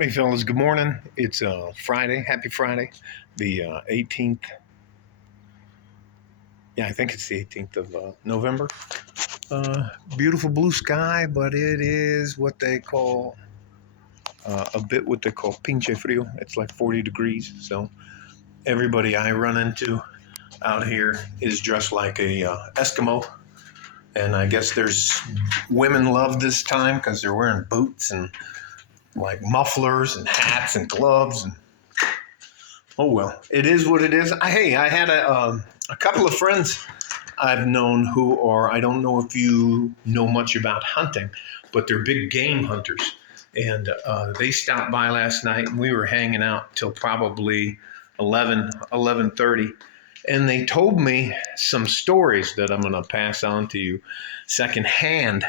Hey fellas, good morning. It's Friday. Happy Friday, the 18th. Yeah, I think it's the 18th of November. Uh, Beautiful blue sky, but it is what they call a bit what they call pinche frio. It's like 40 degrees. So everybody I run into out here is dressed like a Eskimo, and I guess there's women love this time because they're wearing boots and like mufflers and hats and gloves and oh well, it is what it is. Hey, I had a couple of friends I've known who are, I don't know if you know much about hunting, but they're big game hunters. And they stopped by last night and we were hanging out till probably 11:30. And they told me some stories that I'm going to pass on to you secondhand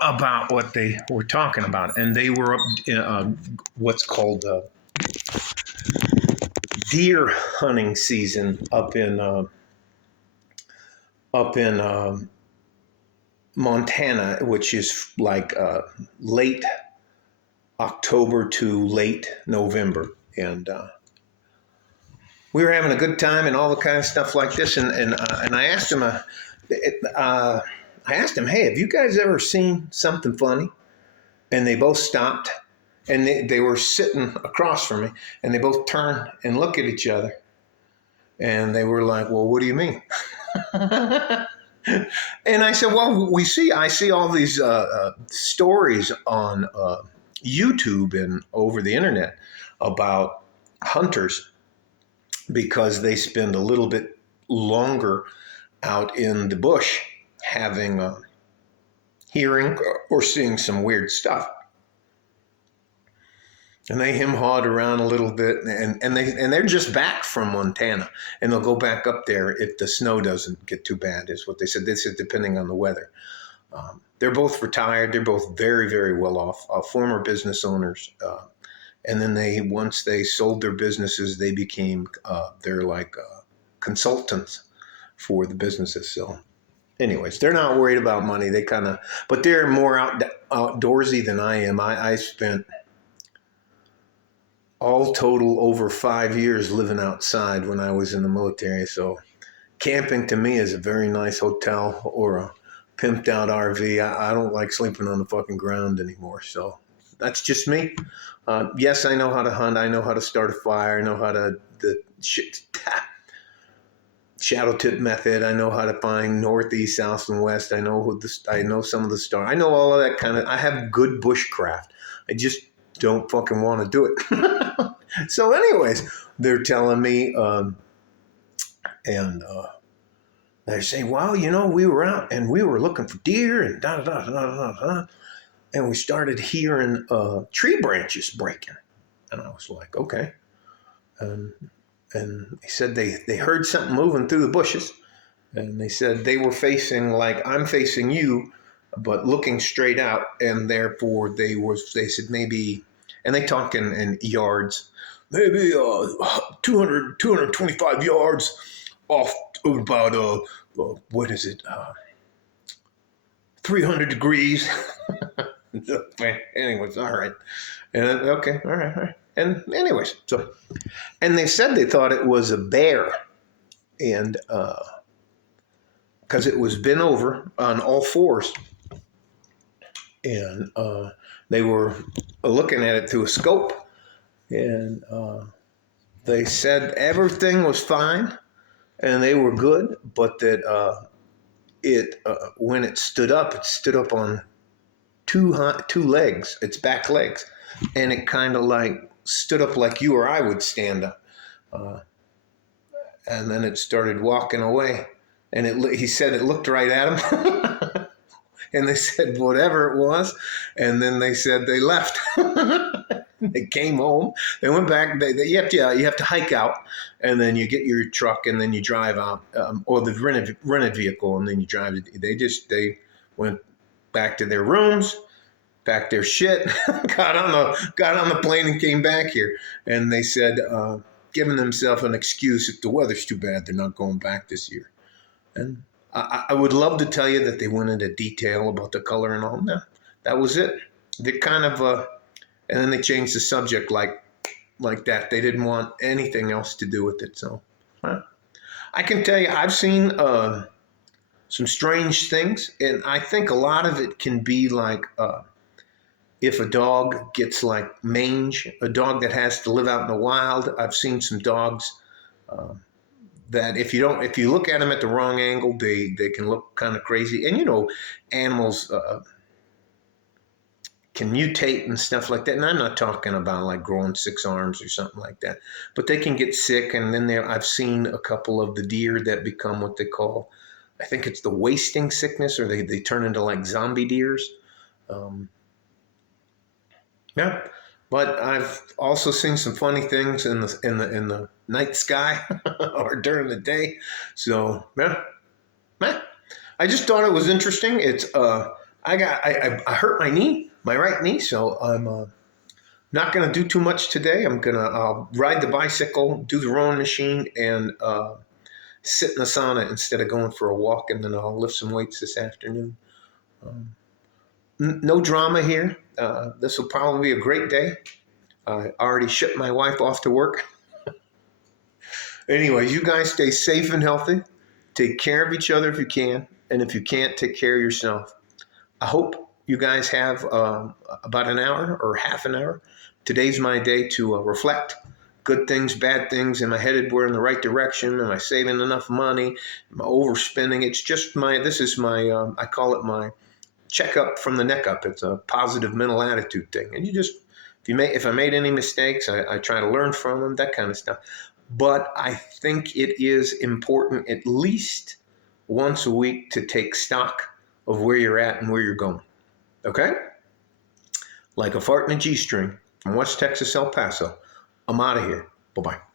about what they were talking about. And they were up in what's called deer hunting season up in Montana, which is like late October to late November, and we were having a good time and all the kind of stuff like this. And I asked him, hey, have you guys ever seen something funny? And they both stopped, and they were sitting across from me, and they both turned and looked at each other, and they were like, "Well, what do you mean?" And I said, well, I see all these stories on YouTube and over the internet about hunters because they spend a little bit longer out in the bush having hearing or seeing some weird stuff. And they him-hawed around a little bit, and they're just back from Montana, and they'll go back up there if the snow doesn't get too bad, is what they said. They said depending on the weather. They're both retired. They're both very, very well off, former business owners. And then once they sold their businesses, they became they're like consultants for the businesses. So, anyways, they're not worried about money. But they're more outdoorsy than I am. I spent all total over 5 years living outside when I was in the military. So camping to me is a very nice hotel or a pimped out RV. I don't like sleeping on the fucking ground anymore. So that's just me. Yes, I know how to hunt. I know how to start a fire. I know how to shadow tip method. I know how to find north, east, south, and west. I know some of the stars. I know all of that kind of. I have good bushcraft. I just don't fucking want to do it. So anyways, they're telling me, and they're saying, well, we were out and we were looking for deer and da da da da da da, and we started hearing tree branches breaking, and I was like, okay, and they said they heard something moving through the bushes, and they said they were facing like I'm facing you, but looking straight out, and therefore they said maybe. And they talk in yards, maybe 200, 225 yards off about, what is it, 300 degrees. Anyways, all right. And okay, all right. And anyways, and they said they thought it was a bear. And because it was bent over on all fours. And they were looking at it through a scope, and they said everything was fine and they were good, but that when it stood up on two legs, its back legs, and it kind of like stood up like you or I would stand up, and then it started walking away, and he said it looked right at him. And they said whatever it was, and then they said they left. They came home. They went back. You have to hike out, and then you get your truck, and then you drive out, or the rented vehicle, and then you drive. They went back to their rooms, packed their shit, got on the plane, and came back here. And they said, giving themselves an excuse if the weather's too bad, they're not going back this year. And I would love to tell you that they went into detail about the color and all. No, that was it. They kind of And then they changed the subject like that. They didn't want anything else to do with it. So I can tell you, I've seen some strange things, and I think a lot of it can be like if a dog gets like mange, a dog that has to live out in the wild. I've seen some dogs uh, that if you look at them at the wrong angle, they can look kind of crazy. And animals can mutate and stuff like that. And I'm not talking about like growing 6 arms or something like that, but they can get sick. And then I've seen a couple of the deer that become what they call, I think it's the wasting sickness, or they turn into like zombie deers. Um, yeah, but I've also seen some funny things in the night sky or during the day. So yeah. I just thought it was interesting. It's I hurt my knee, my right knee, so I'm not gonna do too much today. I'll ride the bicycle, do the rowing machine, and sit in the sauna instead of going for a walk, and then I'll lift some weights this afternoon. Um, no drama here. This will probably be a great day. I already shipped my wife off to work. Anyways, you guys stay safe and healthy. Take care of each other if you can, and if you can't, take care of yourself. I hope you guys have about an hour or half an hour. Today's my day to reflect. Good things, bad things. Am I headed in the right direction? Am I saving enough money? Am I overspending? It's just this is my, I call it my checkup from the neck up. It's a positive mental attitude thing. And if I made any mistakes, I try to learn from them, that kind of stuff. But I think it is important at least once a week to take stock of where you're at and where you're going. Okay? Like a fart in a G string from West Texas, El Paso. I'm out of here. Bye-bye.